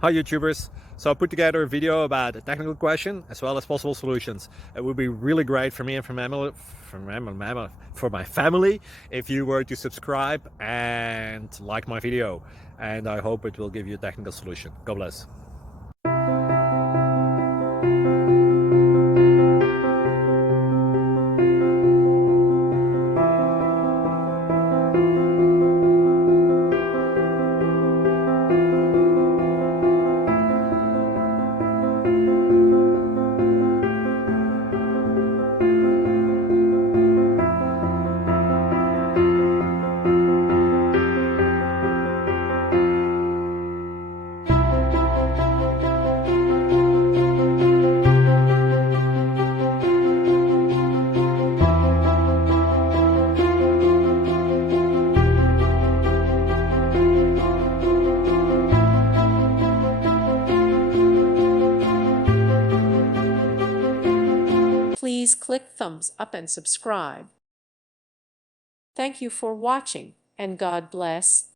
Hi YouTubers! So I put together a video about a technical question as well as possible solutions. It would be really great for me and for my family if you were to subscribe and like my video, and I hope it will give you a technical solution. God bless. Please click thumbs up and subscribe. Thank you for watching, and God bless.